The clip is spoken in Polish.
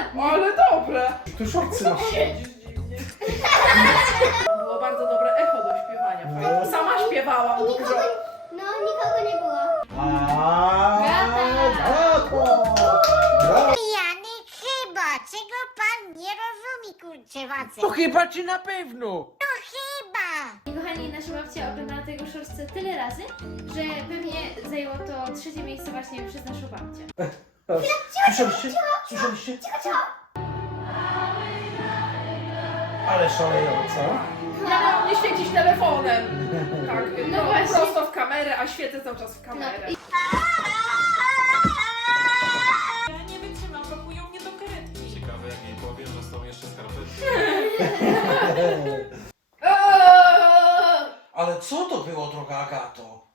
ładnie. Ale dobre. Tu szorcy masz. Siedzisz dziwnie. Było bardzo dobre echo do śpiewania. Fajnie. Sama śpiewałam Nikogo, dużo. no nikogo nie było. Janek chyba, czego pan nie rozumie, kurczę, Wacek? To chyba czy na pewno? Chyba. I kochani, nasza babcia oglądała tego szorstce tyle razy, że pewnie zajęło to trzecie miejsce właśnie przez naszą babcię. Słyszeliście? Słyszeliście? Ale szalejąca. Ja miałam nie świecić telefonem. Tak, No właśnie. prosto w kamerę, a świecę cały czas w kamerę. No i- Ja nie wytrzymam, pakują mnie do karetki. Ciekawe, jak jej powiem, że są jeszcze skarpetki. Eee! Ale co to było, droga Agato?